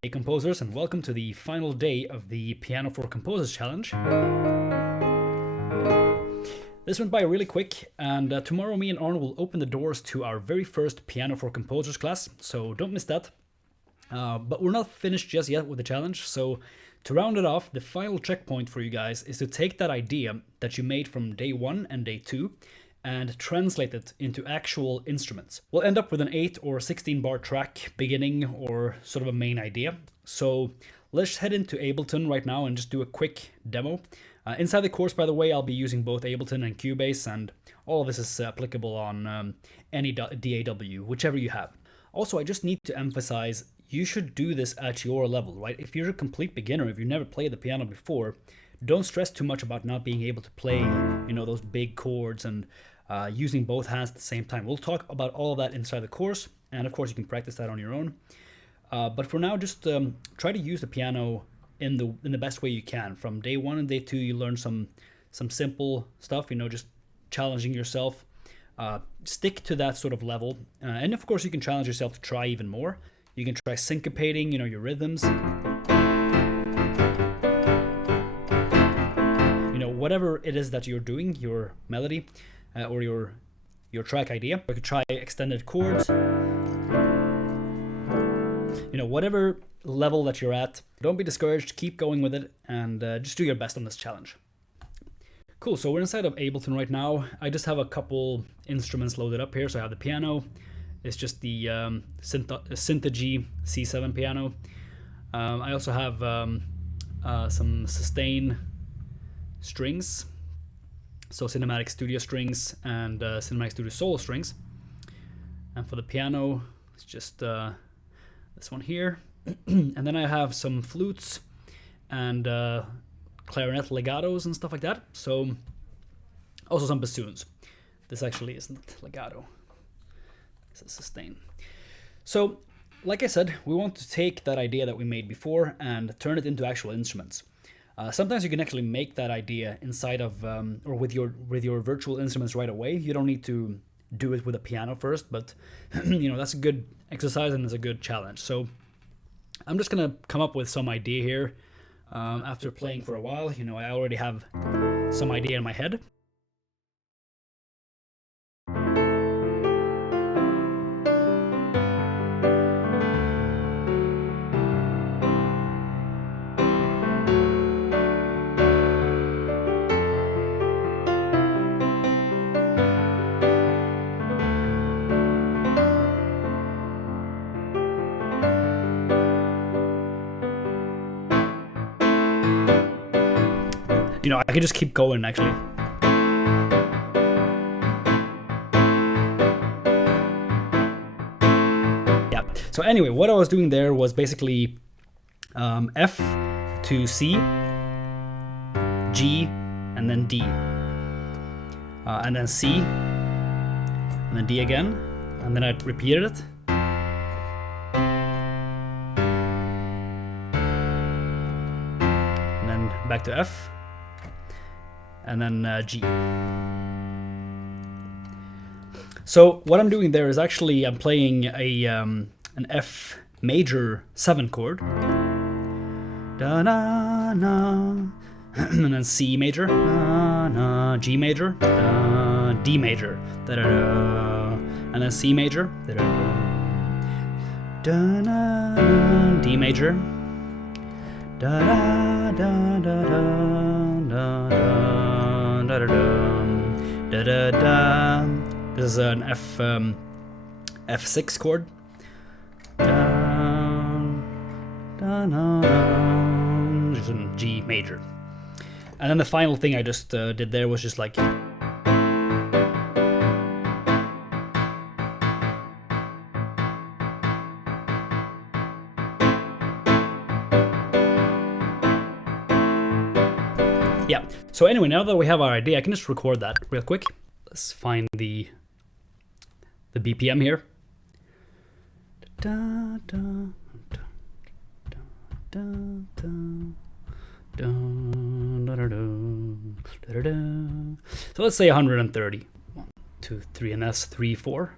Hey composers, and welcome to the final day of the Piano for Composers Challenge. This went by really quick, and tomorrow me and Arnold will open the doors to our very first Piano for Composers class, so don't miss that. But we're not finished just yet with the challenge, so to round it off, the final checkpoint for you guys is to take that idea that you made from day 1 and day 2 and translate it into actual instruments. We'll end up with an 8 or 16 bar track beginning or sort of a main idea. So let's head into Ableton right now and just do a quick demo. Inside the course, by the way, I'll be using both Ableton and Cubase, and all of this is applicable on any DAW, whichever you have. Also, I just need to emphasize, you should do this at your level, right? If you're a complete beginner, if you've never played the piano before, don't stress too much about not being able to play, those big chords and using both hands at the same time. We'll talk about all of that inside the course, and of course you can practice that on your own. But for now, just try to use the piano in the best way you can. From day 1 and day 2, you learn some simple stuff, just challenging yourself. Stick to that sort of level, and of course you can challenge yourself to try even more. You can try syncopating, your rhythms. Whatever it is that you're doing, your melody or your track idea. You could try extended chords. Whatever level that you're at, don't be discouraged, keep going with it, and just do your best on this challenge. Cool, so we're inside of Ableton right now. I just have a couple instruments loaded up here. So I have the piano. It's just the Synthagy C7 piano. I also have some sustain strings, so Cinematic Studio strings and Cinematic Studio Solo strings. And for the piano, it's just this one here. And then I have some flutes and clarinet legatos and stuff like that. So also some bassoons. This actually isn't legato. This is sustain. So like I said, we want to take that idea that we made before and turn it into actual instruments. Sometimes you can actually make that idea inside of or with your virtual instruments right away. You don't need to do it with a piano first, but that's a good exercise and it's a good challenge. So I'm just gonna come up with some idea here after playing for a while. I already have some idea in my head. I could just keep going, actually. Yeah. So anyway, what I was doing there was basically F to C, G, and then D. And then C, and then D again. And then I repeated it. And then back to F. And then G. So what I'm doing there is actually I'm playing an F major 7 chord, da na na, and then C major, na na, G major, da, D major, da da da, and then C major, da da da, da na na, D major, da da da da da da da. Da, da, da, da, da. This is an F6 chord. Da, da, da, da. Just a G major. And then the final thing I just did there was just like. Yeah, so anyway, now that we have our idea, I can just record that real quick. Let's find the BPM here. Da, da, da, da, da, da, da, da, da, da, da. So let's say 130. 1, 2, 3, and that's 3, 4.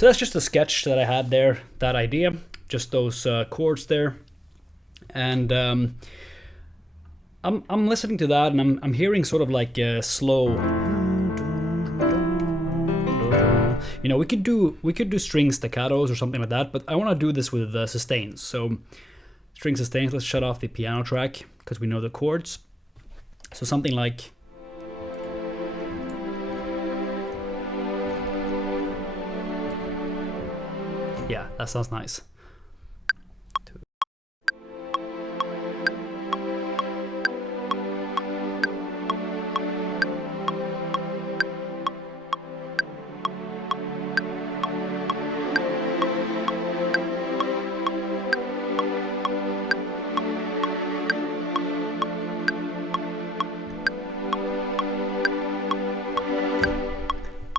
So that's just a sketch that I had there, that idea, just those chords there. And I'm listening to that, and I'm hearing sort of like a slow. You know, we could do string staccatos or something like that, but I want to do this with sustains. So string sustains. Let's shut off the piano track because we know the chords. So something like. Yeah, that sounds nice.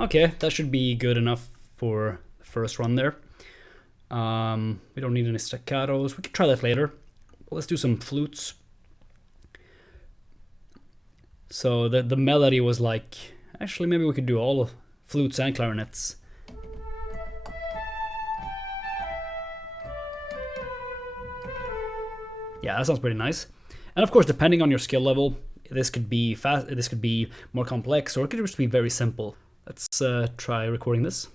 Okay, that should be good enough for the first run there. We don't need any staccatos. We can try that later. Let's do some flutes. So the melody was like, actually maybe we could do all flutes and clarinets. Yeah, that sounds pretty nice. And of course, depending on your skill level, this could be fast. This could be more complex, or it could just be very simple. Let's try recording this.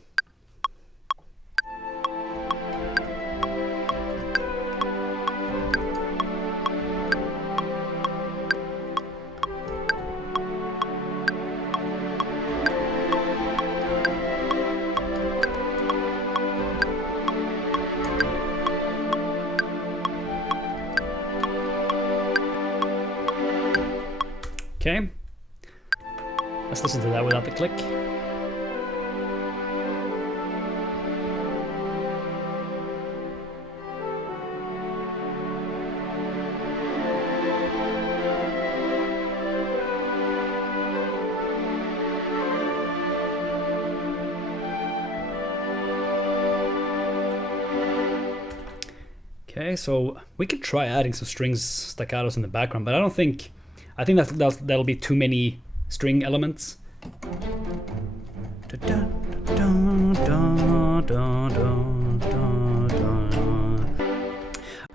Okay, let's listen to that without the click. Okay, so we could try adding some strings staccatos in the background, but I think that'll be too many string elements.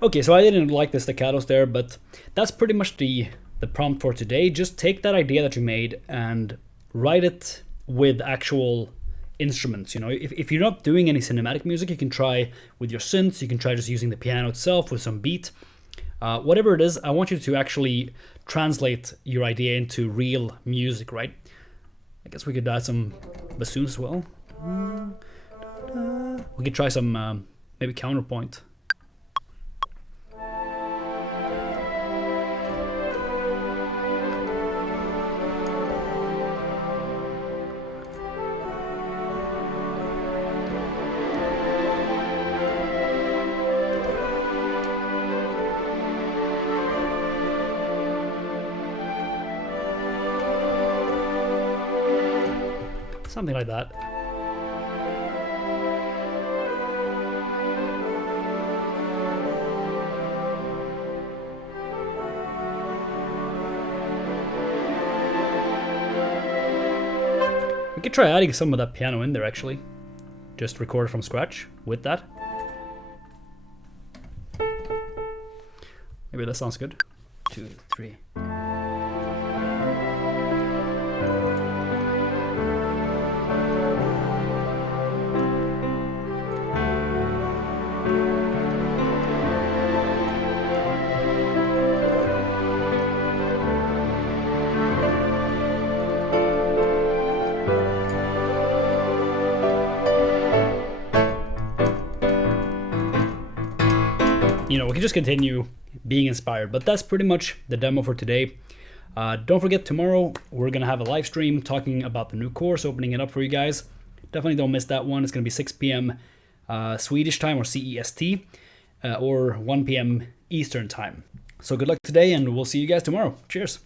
Okay, so I didn't like the staccatos there, but that's pretty much the prompt for today. Just take that idea that you made and write it with actual instruments. You know, if you're not doing any cinematic music, you can try with your synths, you can try just using the piano itself with some beat. Whatever it is, I want you to actually translate your idea into real music, right? I guess we could add some bassoons as well. We could try some maybe counterpoint. Something like that. We could try adding some of that piano in there actually. Just record from scratch with that. Maybe that sounds good. 2, 3. You know, we can just continue being inspired, but that's pretty much the demo for today. Don't forget, tomorrow we're gonna have a live stream talking about the new course, opening it up for you guys. Definitely don't miss that one. It's gonna be 6 p.m. Swedish time, or CEST, or 1 p.m. Eastern time. So good luck today, and we'll see you guys tomorrow. Cheers.